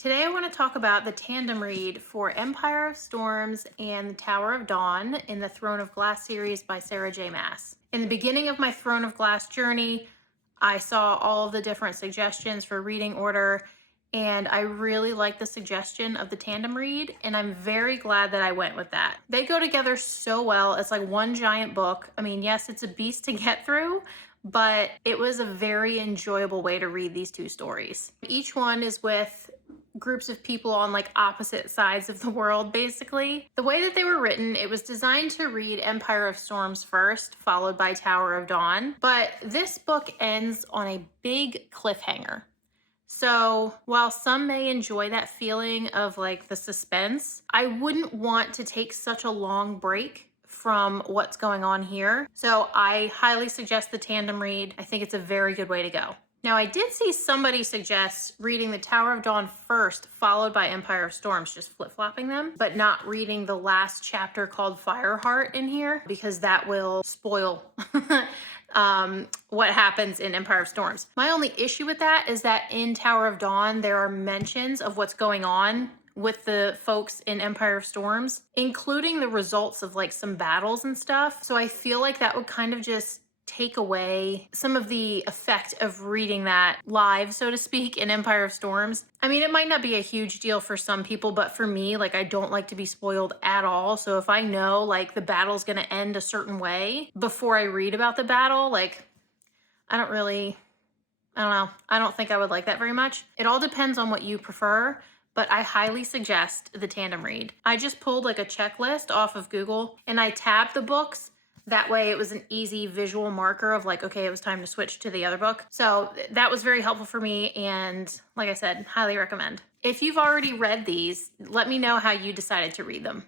Today, I want to talk about the tandem read for Empire of Storms and the Tower of Dawn in the Throne of Glass series by Sarah J. Maas. In the beginning of my Throne of Glass journey, I saw all of the different suggestions for reading order, and I really like the suggestion of the tandem read, and I'm very glad that I went with that. They go together so well. It's like one giant book. I mean, yes, it's a beast to get through, but it was a very enjoyable way to read these two stories. Each one is with groups of people on like opposite sides of the world, basically. The way that they were written, it was designed to read Empire of Storms first, followed by Tower of Dawn. But this book ends on a big cliffhanger. So while some may enjoy that feeling of like the suspense, I wouldn't want to take such a long break from what's going on here. So I highly suggest the tandem read. I think it's a very good way to go. Now, I did see somebody suggest reading the Tower of Dawn first, followed by Empire of Storms, just flip-flopping them, but not reading the last chapter called Fireheart in here, because that will spoil what happens in Empire of Storms. My only issue with that is that in Tower of Dawn, there are mentions of what's going on with the folks in Empire of Storms, including the results of like some battles and stuff. So I feel like that would kind of just take away some of the effect of reading that live, so to speak, in Empire of Storms. I mean, it might not be a huge deal for some people, but for me, like, I don't like to be spoiled at all. So if I know like the battle's gonna end a certain way before I read about the battle, like, I don't know. I don't think I would like that very much. It all depends on what you prefer, but I highly suggest the tandem read. I just pulled like a checklist off of Google and I tabbed the books. That way it was an easy visual marker of like, okay, it was time to switch to the other book. So that was very helpful for me. And like I said, highly recommend. If you've already read these, let me know how you decided to read them.